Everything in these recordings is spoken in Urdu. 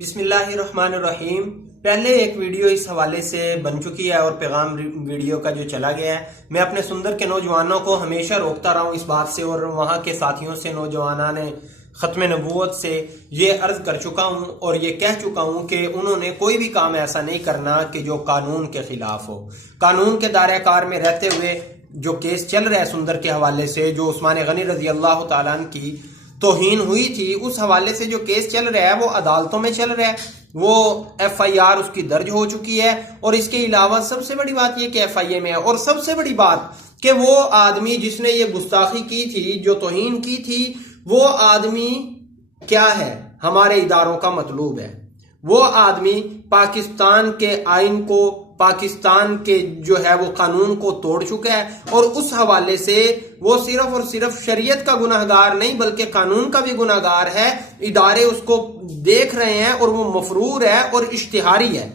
بسم اللہ الرحمن الرحیم۔ پہلے ایک ویڈیو اس حوالے سے بن چکی ہے اور پیغام ویڈیو کا جو چلا گیا ہے، میں اپنے سندر کے نوجوانوں کو ہمیشہ روکتا رہا ہوں اس بات سے، اور وہاں کے ساتھیوں سے، نوجوانوں نے ختم نبوت سے یہ عرض کر چکا ہوں اور یہ کہہ چکا ہوں کہ انہوں نے کوئی بھی کام ایسا نہیں کرنا کہ جو قانون کے خلاف ہو۔ قانون کے دائرہ کار میں رہتے ہوئے جو کیس چل رہا ہے سندر کے حوالے سے، جو عثمان غنی رضی اللہ تعالیٰ عنہ کی توہین ہوئی تھی، اس حوالے سے جو کیس چل رہا ہے وہ عدالتوں میں چل رہا ہے، وہ ایف آئی آر اس کی درج ہو چکی ہے، اور اس کے علاوہ سب سے بڑی بات یہ کہ ایف آئی اے میں ہے، اور سب سے بڑی بات کہ وہ آدمی جس نے یہ گستاخی کی تھی، جو توہین کی تھی، وہ آدمی کیا ہے؟ ہمارے اداروں کا مطلوب ہے۔ وہ آدمی پاکستان کے آئین کو، پاکستان کے جو ہے وہ قانون کو توڑ چکا ہے، اور اس حوالے سے وہ صرف اور صرف شریعت کا گناہگار نہیں بلکہ قانون کا بھی گناہگار ہے۔ ادارے اس کو دیکھ رہے ہیں اور وہ مفرور ہے اور اشتہاری ہے۔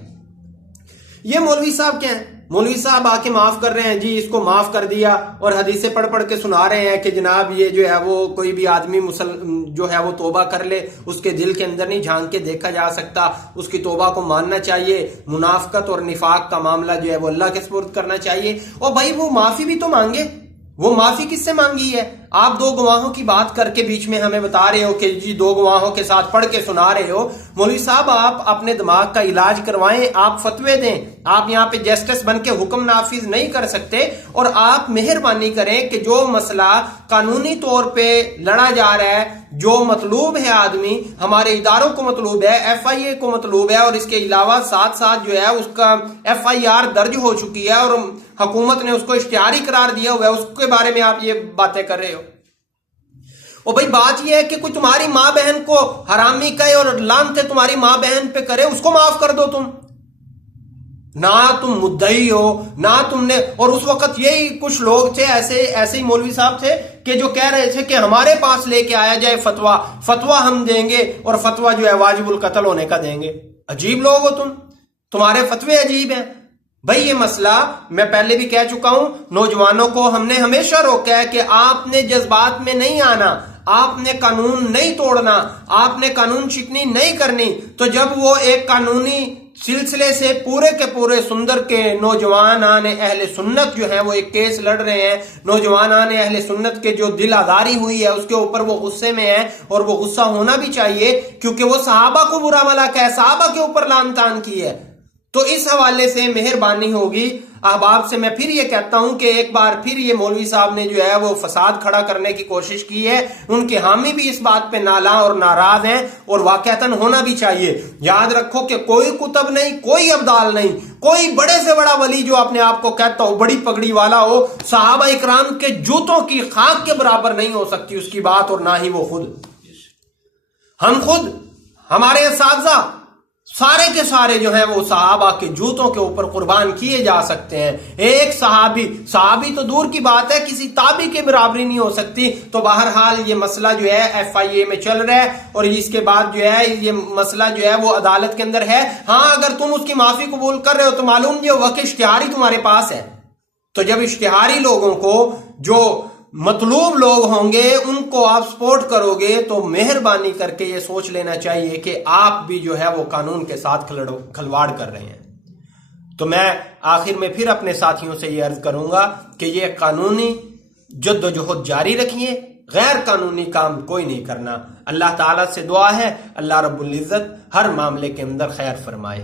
یہ مولوی صاحب کیا ہیں؟ مولوی صاحب آ کے معاف کر رہے ہیں، جی اس کو معاف کر دیا، اور حدیثیں پڑھ پڑھ کے سنا رہے ہیں کہ جناب یہ جو ہے وہ کوئی بھی آدمی جو ہے وہ توبہ کر لے، اس کے دل کے اندر نہیں جھانک کے دیکھا جا سکتا، اس کی توبہ کو ماننا چاہیے، منافقت اور نفاق کا معاملہ جو ہے وہ اللہ کے سپورٹ کرنا چاہیے۔ اور بھائی وہ معافی بھی تو مانگے، وہ معافی کس سے مانگی ہے؟ آپ دو گواہوں کی بات کر کے بیچ میں ہمیں بتا رہے ہو کہ جی دو گواہوں کے ساتھ پڑھ کے سنا رہے ہو۔ مولوی صاحب آپ اپنے دماغ کا علاج کروائیں، آپ فتوے دیں، آپ یہاں پہ جسٹس بن کے حکم نافذ نہیں کر سکتے، اور آپ مہربانی کریں کہ جو مسئلہ قانونی طور پہ لڑا جا رہا ہے، جو مطلوب ہے آدمی، ہمارے اداروں کو مطلوب ہے، ایف آئی اے کو مطلوب ہے، اور اس کے علاوہ ساتھ ساتھ جو ہے اس کا ایف آئی آر درج ہو چکی ہے اور حکومت نے اس کو اشتہاری قرار دیا ہوا ہے، اس کے بارے میں آپ یہ باتیں کر رہے ہو۔ اور بھائی بات یہ ہے کہ کوئی تمہاری ماں بہن کو حرامی کہے اور لعنتیں تمہاری ماں بہن پہ کرے، اس کو معاف کر دو تم، نہ تم مدعی ہو، نہ تم نے۔ اور اس وقت یہی کچھ لوگ تھے، ایسے ہی مولوی صاحب تھے کہ جو کہہ رہے تھے کہ ہمارے پاس لے کے آیا جائے فتویٰ ہم دیں گے، اور فتویٰ جو ہے واجب القتل ہونے کا دیں گے۔ عجیب لوگ ہو تمہارے فتوے عجیب ہیں۔ بھائی یہ مسئلہ میں پہلے بھی کہہ چکا ہوں، نوجوانوں کو ہم نے ہمیشہ روکا ہے کہ آپ نے جذبات میں نہیں آنا، آپ نے قانون نہیں توڑنا، آپ نے قانون شکنی نہیں کرنی۔ تو جب وہ ایک قانونی سلسلے سے پورے کے پورے سندر کے نوجوانان اہل سنت جو ہیں وہ ایک کیس لڑ رہے ہیں، نوجوانان اہل سنت کے جو دل آزاری ہوئی ہے اس کے اوپر وہ غصے میں ہیں، اور وہ غصہ ہونا بھی چاہیے کیونکہ وہ صحابہ کو برا بھلا کہے، صحابہ کے اوپر لعن طعن کی ہے۔ تو اس حوالے سے مہربانی ہوگی احباب سے میں پھر یہ کہتا ہوں کہ ایک بار پھر یہ مولوی صاحب نے جو ہے وہ فساد کھڑا کرنے کی کوشش کی ہے، ان کے حامی بھی اس بات پہ نالاں اور ناراض ہیں، اور واقعتاً ہونا بھی چاہیے۔ یاد رکھو کہ کوئی کتب نہیں، کوئی ابدال نہیں، کوئی بڑے سے بڑا ولی جو اپنے آپ کو کہتا ہو، بڑی پگڑی والا ہو، صحابہ اکرام کے جوتوں کی خاک کے برابر نہیں ہو سکتی اس کی بات، اور نہ ہی وہ خود۔ ہم خود، ہمارے اساتذہ سارے کے سارے جو ہیں وہ صحابہ کے جوتوں کے اوپر قربان کیے جا سکتے ہیں۔ ایک صحابی تو دور کی بات ہے، کسی تابعی کے برابری نہیں ہو سکتی۔ تو بہرحال یہ مسئلہ جو ہے ایف آئی اے میں چل رہا ہے، اور اس کے بعد جو ہے یہ مسئلہ جو ہے وہ عدالت کے اندر ہے۔ ہاں اگر تم اس کی معافی قبول کر رہے ہو تو معلوم نہیں ہوگا کہ اشتہاری تمہارے پاس ہے۔ تو جب اشتہاری لوگوں کو، جو مطلوب لوگ ہوں گے، ان کو آپ سپورٹ کرو گے تو مہربانی کر کے یہ سوچ لینا چاہیے کہ آپ بھی جو ہے وہ قانون کے ساتھ کھلواڑ کر رہے ہیں۔ تو میں آخر میں پھر اپنے ساتھیوں سے یہ عرض کروں گا کہ یہ قانونی جد و جہد جاری رکھیے، غیر قانونی کام کوئی نہیں کرنا۔ اللہ تعالیٰ سے دعا ہے اللہ رب العزت ہر معاملے کے اندر خیر فرمائے۔